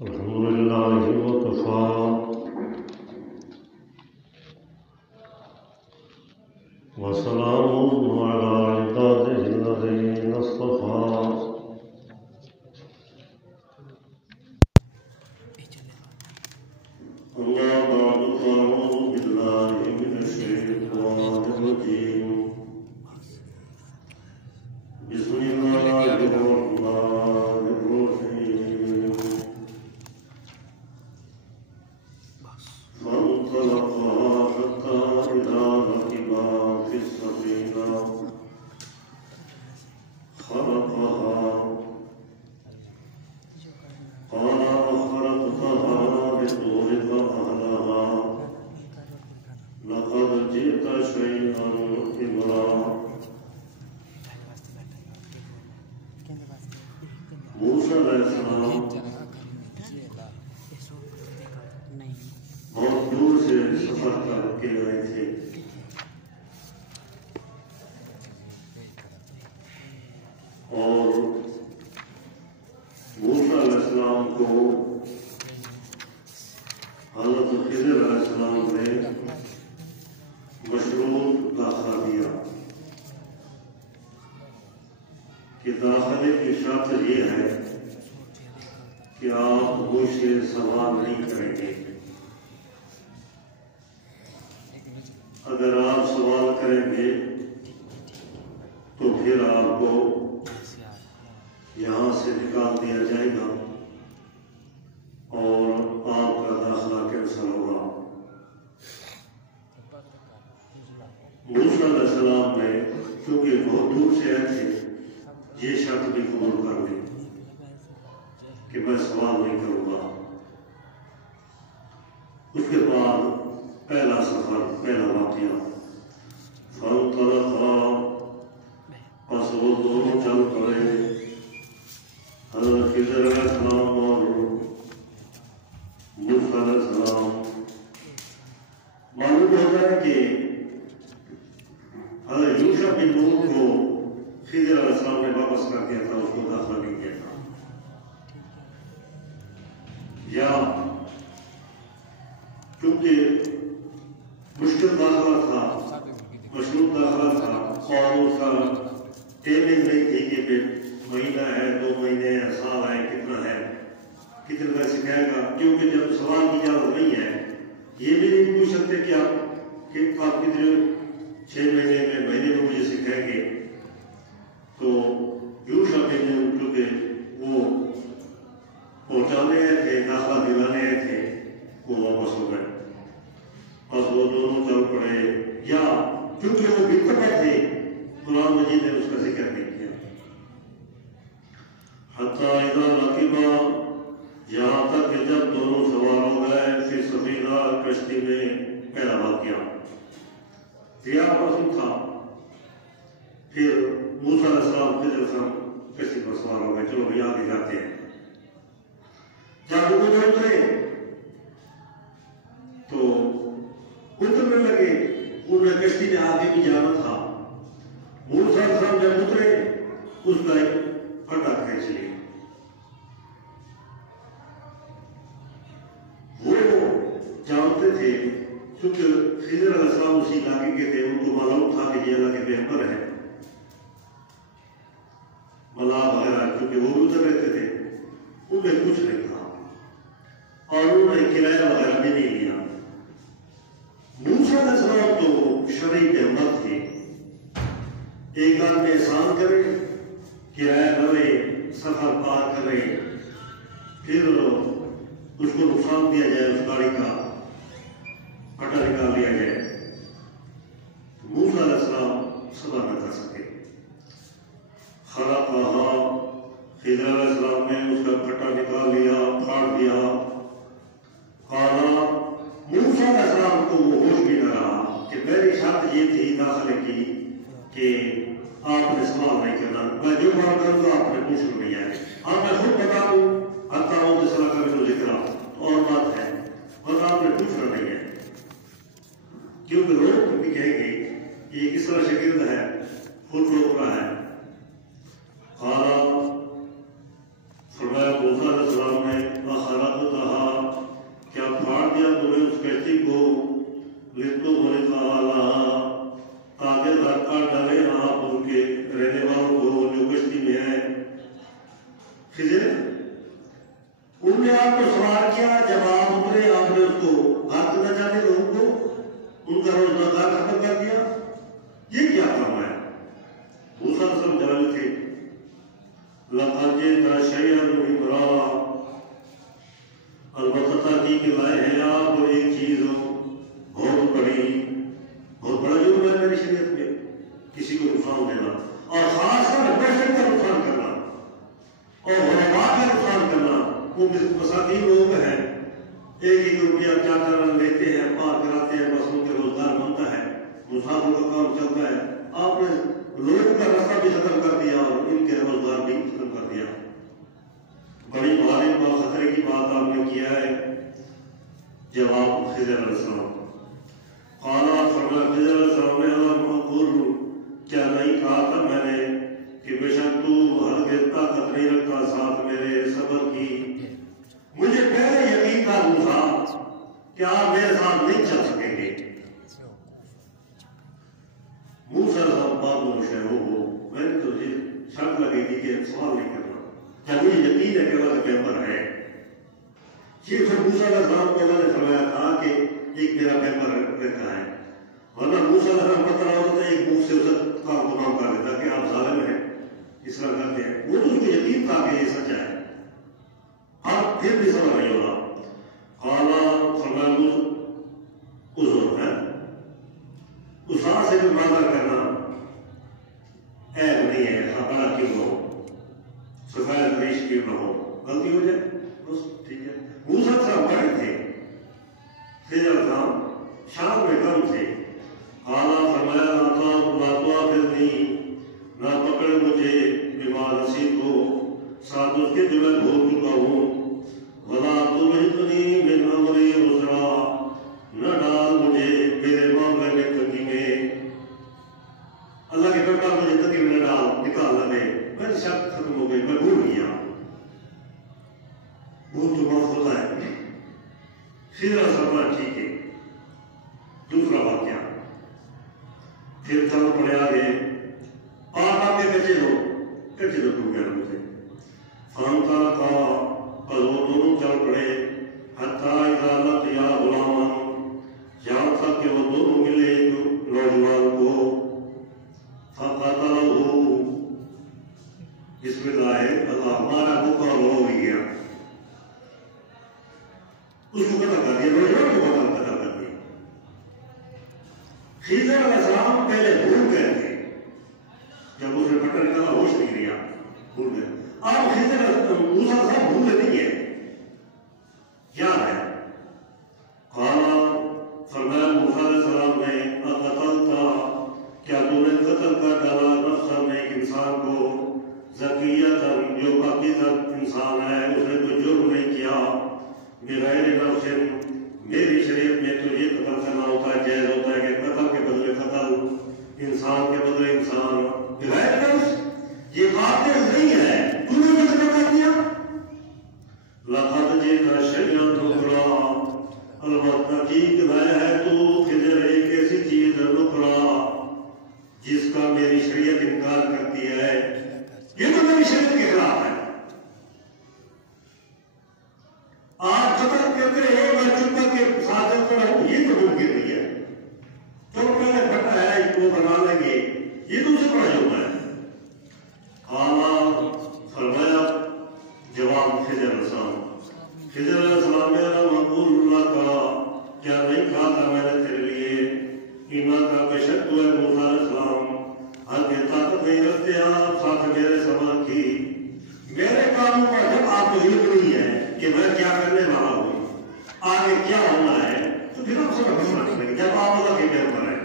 الحمد لله وكفى وسلام على عباده الذين اصطفى أما بعد فأعوذ بالله من الشيطان الرجيم بسم الله الرحمن الرحيم فانطلقا حتى إذا ركبا في السفينة خرقها قال أخرقتها لتغرق أهلها لقد جئت شيئا إمرا موسیٰ علیہ السلام بہت دور سے سفر کر کے آئے تھے اور موسیٰ علیہ السلام کو حضرت خضر علیہ السلام نے مشروط داخلہ دیا کہ داخلے کی شرط یہ ہے کہ آپ مجھ سے سوال نہیں کریں گے. اگر آپ سوال کریں گے تو پھر آپ کو یہاں سے نکال دیا جائے گا اور آپ کا داخلہ کینسل ہوگا. موسیٰ علیہ السلام نے چونکہ بہت دور سے آئے تھے یہ شرط بھی قبول کر لی کہ میں سوال نہیں کروں گا. اس کے بعد پہلا سفر پہلا واقعہ فانطلقا پس وہ دونوں چل پڑے حضرت خضر علیہ السلام اور موسیٰ علیہ السلام. معلوم ہوتا ہے کہ حضرت یوشع بن نون کو خضر علیہ السلام نے واپس کر دیا تھا, اس کو داخلہ نہیں کیا تھا, یا کیونکہ مشکل داخلہ تھا, مشروط داخلہ تھا اور اس کا ٹیمنگ نہیں تھی کہ مہینہ ہے 2 مہینے ہے سال ہے کتنا ہے کتنے کا سکھائے گا. کیونکہ جب سوال کی اجازت نہیں ہے یہ بھی نہیں پوچھ سکتے کہ آپ کتنے 6 مہینے میں مجھے سکھائیں گے. تو یوشع بن نون کیونکہ وہ پہنچانے آئے تھے داخلہ دلانے آئے تھے وہ واپس ہو گئے. بس وہ دونوں چل پڑے یا کیونکہ وہ بکتے تھے قرآن مجید نے اس کا ذکر نہیں کیا. حتیٰ اذا رکبا یہاں تک کہ جب دونوں سوار ہو گئے پھر سفینہ کشتی میں پہلا واقعہ ریا پرسوں تھا. پھر موسیٰ علیہ السلام خضر صاحب کشتی پر سوار ہو گئے, چلو بھائی آگے جاتے ہیں. جب وہ اترے تو اترنے لگے, انہیں کشتی نے آگے بھی جانا تھا. موسیٰ علیہ السلام جب اترے اس کا ایک پٹا کھینچ لیا. وہ جانتے تھے کیونکہ خضر علیہ السلام اسی علاقے کے تھے, ان کو معلوم تھا کہ یہ اللہ کے پیغمبر ہے. ملا وغیرہ کیونکہ وہ بھی ادھر رہتے تھے, انہیں کچھ نہیں کہا اور انہوں نے کرایہ وغیرہ بھی نہیں لیا. موسیٰ علیہ السلام تو شرعی پیغمبر تھے, ایک آدمی احسان کرے کرایہ نہ لے سفر پار کرے پھر اس کو نقصان دیا جائے, اس گاڑی کا پٹا نکال لیا جائے. موسیٰ علیہ السلام صبر نہ کر سکے. خرقها خضر علیہ السلام نے اس کا پٹا نکال لیا, پھاڑ دیا. قال موسیٰ علیہ السلام کو وہ ہوش بھی نہ رہا کہ میری شرط یہ تھی داخلے کی کہ آپ نے سوال نہیں کرنا, میں جو بات کروں گا آپ نے پوچھنا نہیں ہے. ہاں میں خود بتا دوں حتیٰ ہوں جس طرح کا میں ذکر اور بات ہے اور آپ نے پوچھنا نہیں ہے. کیونکہ لوگ بھی کہیں گے یہ کس طرح شاگرد ہے خود روک رہا ہے. فرمایا موسیٰ علیہ السلام نے کو سوار کیا، جب آپ اترے آپ نے اس کو ہاتھ نہ جانے لوگوں کو ان کا روزگار ختم کر دیا. یہ کیا کام ہے؟ موسیٰ سب جانتے تھے. لقد جئت شيئا امرا، البتہ تحقیق لائے ہیں آپ ایک چیز بہت بڑی، بہت بڑا جرم ہے میری شریعت میں کسی کو نقصان دینا، اور خاص کر پیسے کا نقصان کرنا اور غرباء کا نقصان کرنا. وہ مساکین لوگ ہیں، ایک ایک روپیہ کیا کرنا لیتے ہیں، پار کراتے ہیں، بس ان کے روزگار بنتا ہے، مسافروں کا کام چلتا ہے. آپ نے لوگوں کا راستہ بھی ختم کر دیا اور ان کے روزگار بھی ختم کر دیا. بڑی بھاری بات، خطرے کی بات آپ نے کیا ہے. جواب خضر علیہ السلام قالا، فرمایا خضر علیہ السلام نے اللہ مقبول، کیا نہیں کہا تھا میں نے کہ بے شک تو ہرگز طاقت نہیں رکھتا ساتھ میرے صبر کی. مجھے پہلے یقین تھا موسیٰ کہ آپ میرے ساتھ نہیں چل سکیں گے. موسیٰ صاحب بات مشہور ہو، میں نے تو شک لگی تھی کہ سوال نہیں کرنا، کیا مجھے یقین ہے کہ اللہ کا پیغمبر ہے. یہ پھر موسیٰ علیہ السلام کو اللہ نے فرمایا تھا کہ ایک میرا پیغمبر رکھا ہے، ورنہ موسیٰ علیہ السلام پتہ نہ ہوتا ایک منہ سے اسے کام تمام کر دیتا کہ آپ ظالم ہیں، اس طرح کرتے ہیں. وہ تو ان کو یقین تھا کہ یہ سچا ہے، اب پھر بھی سمجھ نہیں ہوگا. قالا، فرمایا عذر ہے، اساں سے بھی معذر کرنا عیب نہیں ہے، خطا کیوں نہ ہو، سفید ریش کیوں نہ ہو، غلطی ہو جائے بس ٹھیک ہے. موسیٰ صاحب بڑے تھے، خضر علیہ السلام شام میں کم تھے. قالا، فرمایا لا تؤاخذنی، نہ پکڑ مجھے بما نسیت ہو، ساتھ اس کے جو میں بھول چکا ہوں. ولا ترهقنی من امری عسرا، نہ ڈال مجھے میرے معاملے میں تنگی میں. اللہ کے پیغمبر مجھے تنگی میں نہ ڈال، نکال نہ دے. میری شک ختم ہو گئی، میں بھول گیا. بھول تو بہت ہوتا ہے. خضر سرما ٹھیک ہے. دوسرا واقعہ پھر چل پڑے آگے، آپ کے کچے لو ٹوٹ گیا مجھے. فانتا کا پس وہ دونوں چل پڑے، حتیٰ اذا لقیا غلاما، یہاں تک کہ وہ دونوں ملے نوجوان کو. فقتلہ، بسم اللہ، اللہ ہمارا بکا ہو گیا، اس کو قتل کر دیا، نوجوان کو قتل کر دیا. خضر علیہ السلام پہلے بھول گئے تھے، جب اس نے پکڑ نکالا ہوش نہیں لیا، بھول گئے. آپ موسیٰ صاحب بھول نہیں ہے، کیا ہے؟ قالا، فرمایا موسیٰ علیہ السلام نے اقتلت، کیا تو نے قتل کر ڈالا نفسا میں ایک انسان کو، زکیۃ، جو پاکیزہ انسان ہے، اس نے کوئی جرم نہیں کیا، بغیر نفس، میری شریعت میں تو یہ قتل کرنا ہوتا ہے، جائز ہوتا ہے کہ قتل کے بدلے قتل، انسان کے بدلے انسان. بغیر نفس یہ قاتل نہیں ہے، تم نے قتل کر دیا. لقد جئت شيئا نكرا، البتہ تحقیق لایا ہے تو خضر ایک ایسی چیز نکرا جس کا میری شریعت انکار کرتی ہے. یہ تو میری شریعت کے خلاف ہے. آپ قتل کرتے ہو، میں چپ کر کے ساتھ کرتا ہوں، یہ تو ممکن نہیں ہے. تو پہلے پھٹا ہے، اس کو بنا لیں گے، یہ تو اسے بڑا جرم ہے. فرمایا جواب خضر علیہ السلام، خضر علیہ السلام نے مقبول اللہ کا، کیا نہیں کہا تھا میں نے تیرے لیے، ایمان کا بے شک تو ہے موسیٰ علیہ السلام، ہر کے طاقت نہیں رکھتے آپ ساتھ میرے صبر کی. میرے کاموں پر جب آپ کو علم نہیں ہے کہ میں کیا کرنے والا ہوں، آگے کیا ہونا ہے، تو پھر آپ سے بھروسہ کریں گے جب آپ اللہ کے پیغمبر ہیں.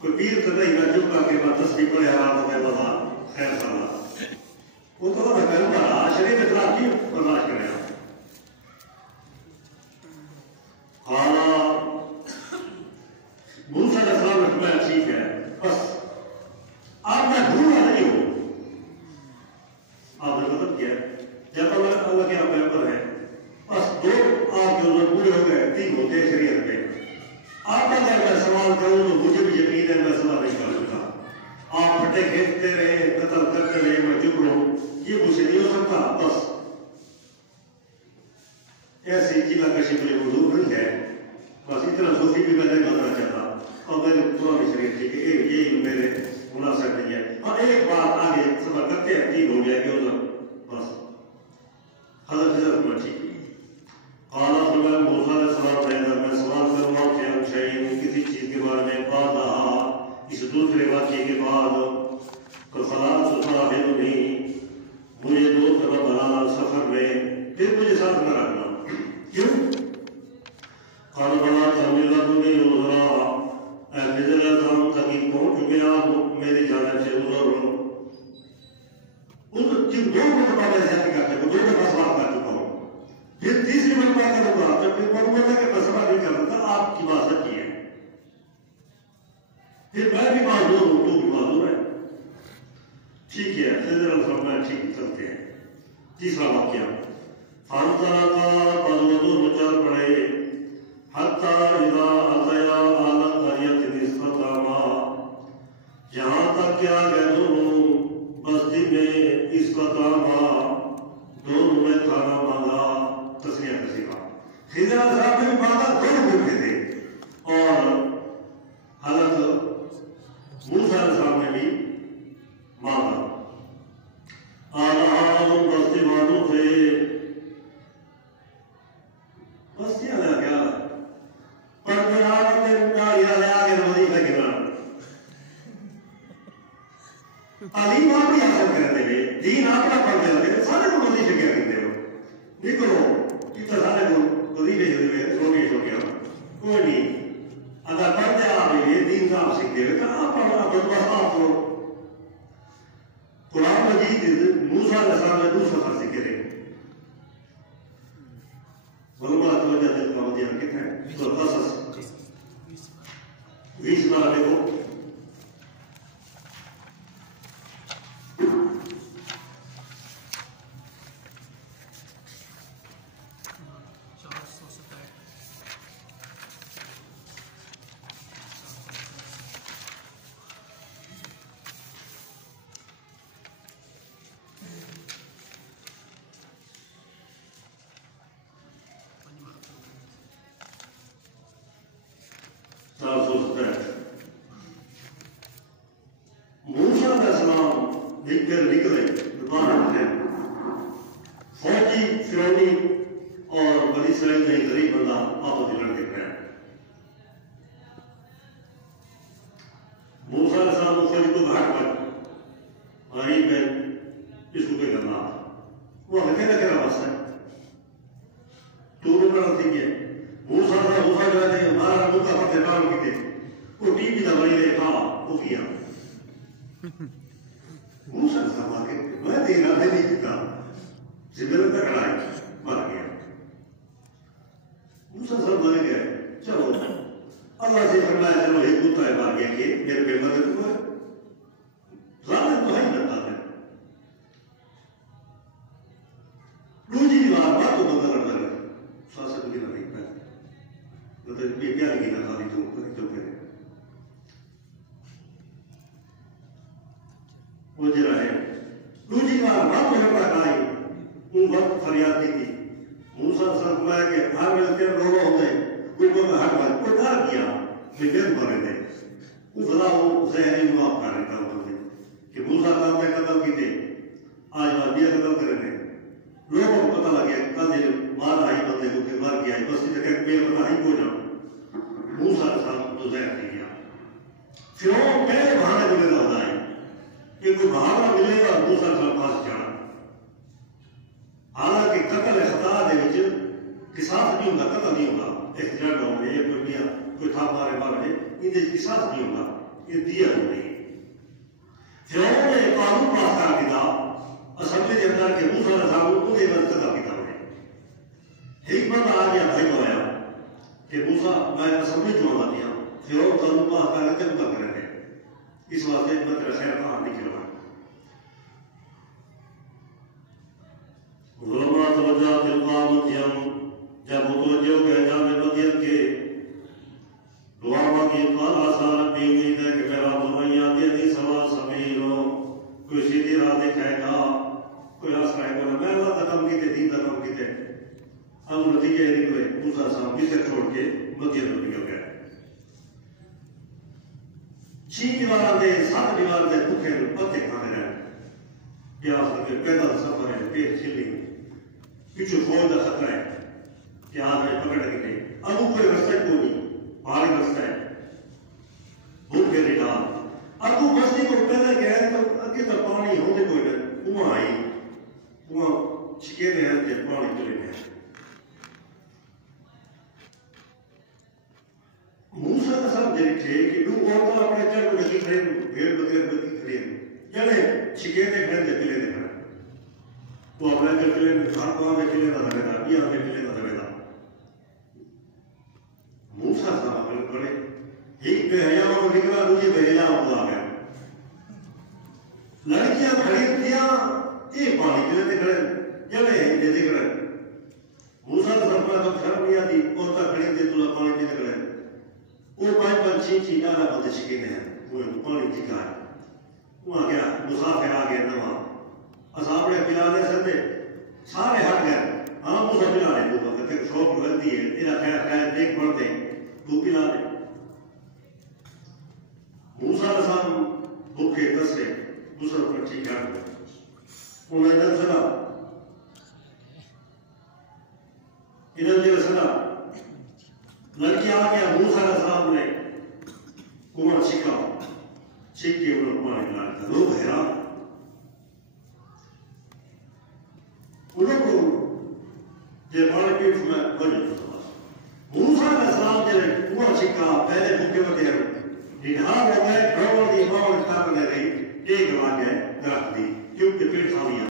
کوئی پیر تو نہیں میں چپ کر کے بعد تصویر پڑے حرام ہوئے بابا خیر صلاح، وہ تو اللہ پیغمبر شریعت کے خلاف کی برداشت کرے. موسیٰ علیہ السلام نے فرمایا ٹھیک ہے، بس آپ میں بھولا نہیں ہوں. آپ نے مطلب کیا جب اللہ کے آپ پیغمبر ہیں، بس دو آپ کے ادھر پورے ہو گئے، تین ہوتے ہیں شریعت میں. آپ اگر میں سوال کروں تو مجھے بھی یقین ہے میں سوال نہیں کر سکتا. آپ پھٹے کھینچتے رہے، قتل کرتے رہے، میں چپ رہوں، یہ مجھ سے نہیں ہو سکتا، بس ایسی چیزیں کشی مجھے موضوع نہیں ہے، بس اتنا صوفی بھی میں نہیں بننا چاہتا، اور میں نے قرآن شریف کی کہ یہ میرے مناسب نہیں ہے. اور ایک بات آگے سفر کرتے ہیں ٹھیک ہو گیا کہ ادھر بس حضرت حضرت میں ٹھیک قال فرمایا موسیٰ علیہ السلام نے میں سوال کروں آپ سے ہم شاید کسی چیز کے بارے میں بعد رہا اس دوسرے واقعے کے بعد تو خلاص صاحب نہیں مجھے دوست نہ بنا سفر میں پھر مجھے ساتھ نہ رکھنا. کیوں؟ قال بلا تعمیل لدنی عذرا اے خضر علیہ السلام تک پہنچ چکے آپ میری جانب سے عذر ہو. ان جن دو مرتبہ میں ایسا کیا کرتا ہوں، دو دفعہ سوال کر چکا ہوں، پھر تیسری مرتبہ کروں گا جب پھر پڑھوں گا کہ فیصلہ نہیں کر سکتا آپ کی بات سچی ہے، پھر میں بھی معذور ہوں تو بھی معذور ہے. ٹھیک ہے خضر علیہ السلام میں ٹھیک چلتے ہیں. تیسرا واقعہ فانطلقا فالوضوء چل پڑے حتی اذا اتیا اہل قریۃ استقاما جہاں تک کیا گئے دونوں بستی میں استقاما دونوں نے کھانا مانگا. تسلیہ کثیرہ خضر علیہ السلام نے بھی مانگا، دونوں بھوکے تھے، اور حضرت موسیٰ علیہ السلام نے بھی مانگا. آلہم بستی والوں سے بستی آلہ کیا پڑھنے آگے انکا یہ آگے وظیفہ گرنا تعلیم آپ بھی حاصل کرتے ہیں، دین آپ کا پڑھتے رہتے سارے کو وظیفہ کیا کرتے ہو نکلو اتنا سارے کو وظیفے سوگے کوئی نہیں. اگر پڑھتے آپ یہ دین کا آپ سیکھتے ہوئے کہاں پڑھنا بدبخت آپ ہو. قرآن مجید موسیٰ علیہ السلام نے دوسرا فرض ذکر ہے. علماء توجہ دل کا مدینہ کتنا ہے تو قصص 20 بار دیکھو. موسیٰ علیہ السلام نکلے فوجی فرعونی اور بنی اسرائیل کا ایک غریب بندہ آپس میں لڑ رہے ہیں. موسیٰ علیہ السلام کو فوجی کو گھاٹ پر غریب ہے اس کو کوئی کرنا وہ اکیلا کہنا بس ہے تو وہ کرنا ٹھیک ہے. موسیٰ جو ہے ہمارا موقع پر دیکھاؤ کی تھے وہ ٹی بھی دوائی لے کھا وہ کیا موسیٰ صاحب آگے میں دینا دے نہیں دیتا زندگی تک کڑائی مر گیا. موسیٰ صاحب مر گئے چلو اللہ سے فرمایا چلو ایک کتا ہے مار گیا کہ میرے پہ مدد کو ہے ظالم تو ہے ہی کرتا ہے. دوسری بات کو بندہ لڑتا ہے ساسا کو نہیں پہ مطلب یہ پیار کی نہ خالی تو پھر وہ جرا ہے. دوسری بار بات میں پڑھ آئی ان وقت فریاد نہیں کی. موسیٰ صاحب کو کہ ہر ملتے روڑا ہوتے کوئی کو ہر بات کو ڈار کیا میں جن پڑھ رہے تھے وہ خدا وہ ذہنی معاف کر رہتا ہوں کہ موسیٰ صاحب نے قتل کی تھے آج بات بھی قتل کر رہے ہیں. لوگوں کو پتہ لگیا قتل مار آئی بندے کو کہ مر گیا بس یہ کہ میرے پتہ ہی کو جاؤ. موسیٰ صاحب تو ظاہر نہیں کیا فرعون پہلے بہانے ملے گا ہوتا ہے کہ کوئی بہانا ملے گا موسیٰ صاحب پاس جانا. حالانکہ قتل خطا دے وچ قصاص نہیں ہوگا قتل نہیں ہوگا احتجاج ہوں گے کوئی میاں کوئی تھا مارے مارے ان دے قصاص نہیں ہوگا یہ دیا ہو گئی. فرعون نے قانون پاس کر دیا اسمبلی کے اندر کہ موسیٰ علیہ السلام کو یہ بات قتل کیا ہے. حکمت آ گیا بھائی کو آیا کہ موسیٰ میں اسمبلی جو آنا دیا فرعون قانون پاس کر کے قتل کریں گے اس واسطے مطلب خیر کہاں نکلوا. غلما توجہ تلقامت یم جب متوجہ ہو گئے جانب مدین کے دعا مانگی قال آسان بھی امید ہے کہ میرا بنائیاں دینی سوا سبیل ہو کوئی سیدھی راہ دکھائے گا موسیٰ صاحب مصر چھوڑ کے مدین میں نکل گئے. 6 دیوار دے 7 دیوار دے بھوکے پتے کھانے رہے. پیاس لگے پیدل سفر ہے پیٹ چلی پیچھو فوج کا خطرہ ہے کہ آدمی پکڑ کے ابو کوئی رستہ کو نہیں پہاڑی رستہ ہے بھوکے رہا. ابو بستی کو پیدا گئے تو اگے تو پانی ہوتے کوئی نہیں وہاں آئی وہاں چھکے رہے ہیں کہ پانی چلے گئے. موسیٰ کا سب دیکھے کہ دو عورتیں اپنے چل کو لگی کھڑے بھیڑ بکرے بکی کھڑے جانے چھکے دے کھڑے دے پلے دے کھڑے وہ اپنے چل پلے میں ہاتھ وہاں دے پلے نہ دھرے دا بیاں دے پلے نہ دھرے دا. موسیٰ صاحب اپنے پڑے ایک بے حیاء کو نکلا دوجہ بے حیاء کو آ گیا. لڑکیاں کھڑی دیا ایک پانی پلے دے کھڑے جانے ہیں دے دے کھڑے. موسیٰ کا سب پر شرم نہیں آتی عورتیں کھڑی دے تو پانی پلے کھڑے وہ 5 6 ڈالا بندے چھکے ہیں وہ پانی ٹھکا ہے. وہاں گیا مسافر آ گئے نواں اصحاب نے پلانے سندے سارے ہٹ گئے. ہاں موسیٰ پلانے دو وقت تک شوق لگتی ہے تیرا خیر خیر دیکھ پڑھتے تو پلانے. موسیٰ کا ساتھ بھوکے دسے دوسرا پر ٹھیک ہے انہیں دن سنا انہیں دن سنا لڑکی آ گیا موسیٰ علیہ السلام نے کنواں چھکا چھک کے انہوں نے پانی لاتا لوگ حیران انہوں کو جب پانی پیٹ میں بجے موسیٰ علیہ السلام جب کنواں چھکا پہلے بھوکے ہوتے ہیں نہار ہو گئے گھروں کی ماں کر لے رہی ایک لا گئے درخت دی کیونکہ پیٹ خالی